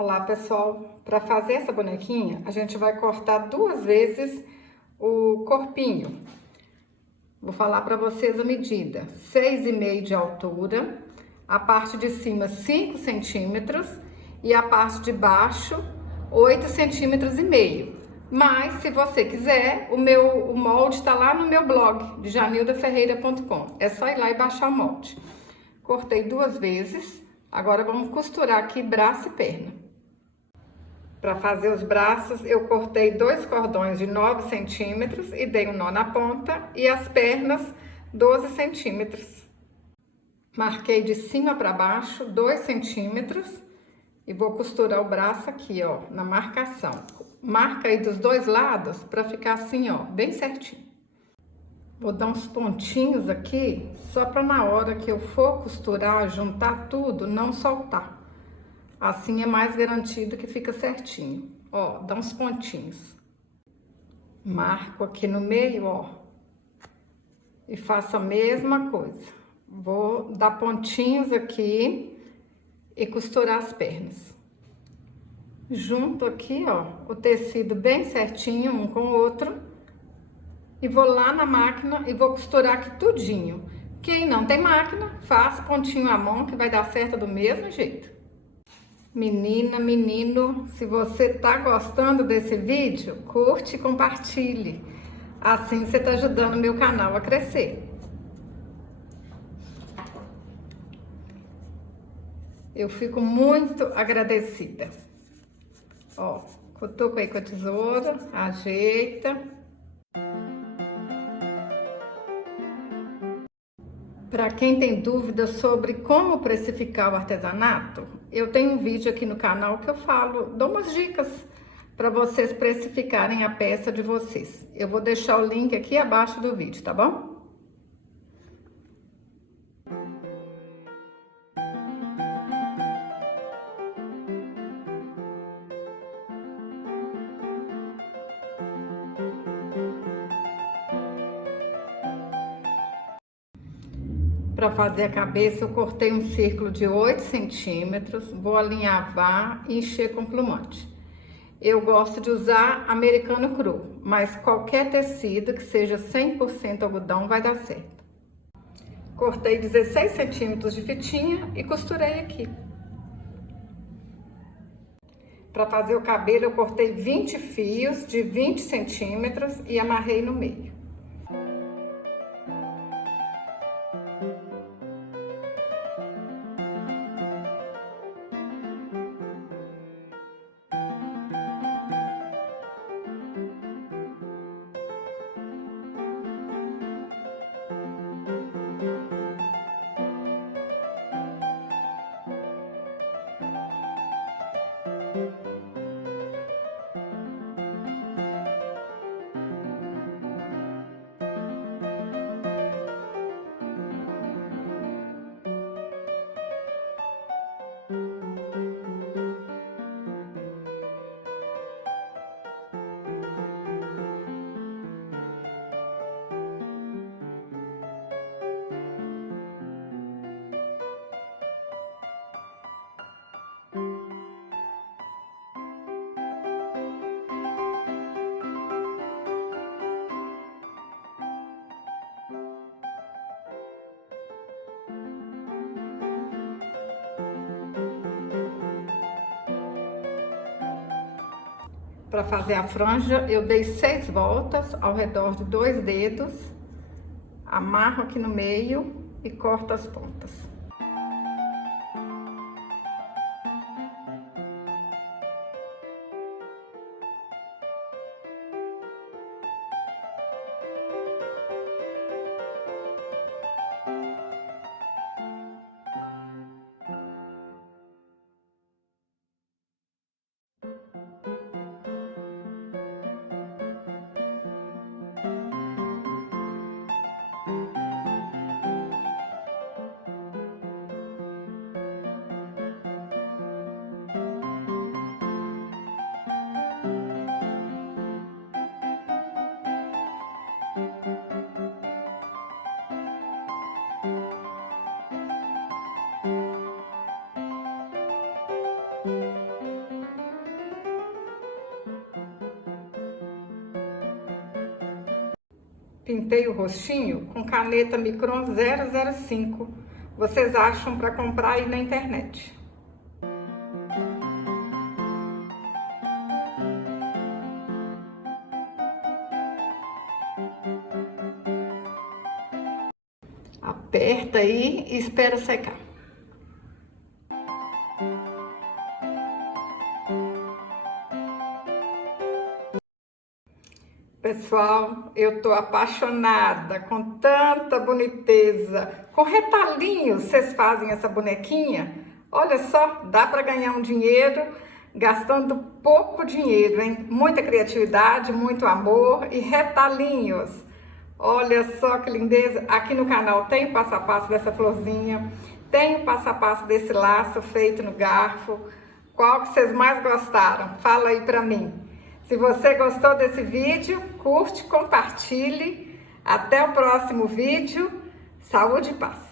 Olá pessoal, para fazer essa bonequinha a gente vai cortar 2 vezes o corpinho. Vou falar para vocês a medida: 6,5 de altura, a parte de cima 5 centímetros e a parte de baixo 8,5 centímetros. Mas se você quiser, o molde está lá no meu blog de janildaferreira.com, é só ir lá e baixar o molde. Cortei 2 vezes, agora vamos costurar aqui braço e perna. Para fazer os braços, eu cortei 2 cordões de 9 centímetros e dei um nó na ponta, e as pernas 12 centímetros. Marquei de cima para baixo 2 centímetros e vou costurar o braço aqui, ó, na marcação. Marca aí dos 2 lados para ficar assim, ó, bem certinho. Vou dar uns pontinhos aqui, só para na hora que eu for costurar, juntar tudo, não soltar. Assim é mais garantido que fica certinho. Ó, dá uns pontinhos. Marco aqui no meio, ó. E faço a mesma coisa. Vou dar pontinhos aqui e costurar as pernas. Junto aqui, ó, o tecido bem certinho, um com o outro. E vou lá na máquina e vou costurar aqui tudinho. Quem não tem máquina, faz pontinho à mão que vai dar certo do mesmo jeito. Menina, menino, se você tá gostando desse vídeo, curte e compartilhe. Assim você tá ajudando o meu canal a crescer. Eu fico muito agradecida. Ó, cutuco aí com a tesoura, ajeita. Para quem tem dúvidas sobre como precificar o artesanato, eu tenho um vídeo aqui no canal que eu falo, dou umas dicas para vocês precificarem a peça de vocês. Eu vou deixar o link aqui abaixo do vídeo, tá bom? Para fazer a cabeça, eu cortei um círculo de 8 centímetros, vou alinhavar e encher com plumante. Eu gosto de usar americano cru, mas qualquer tecido que seja 100% algodão vai dar certo. Cortei 16 centímetros de fitinha e costurei aqui. Para fazer o cabelo, eu cortei 20 fios de 20 centímetros e amarrei no meio. Para fazer a franja, eu dei 6 voltas ao redor de 2 dedos, amarro aqui no meio e corto as pontas. pintei o rostinho com caneta Micron 005. Vocês acham para comprar aí na internet. Aperta aí e espera secar. Pessoal, eu tô apaixonada com tanta boniteza. Com retalhinhos vocês fazem essa bonequinha? Olha só, dá para ganhar um dinheiro gastando pouco dinheiro, hein? Muita criatividade, muito amor e retalhinhos. Olha só que lindeza. Aqui no canal tem o passo a passo dessa florzinha, tem o passo a passo desse laço feito no garfo. Qual que vocês mais gostaram? Fala aí pra mim. Se você gostou desse vídeo, curte, compartilhe. Até o próximo vídeo. Saúde e paz.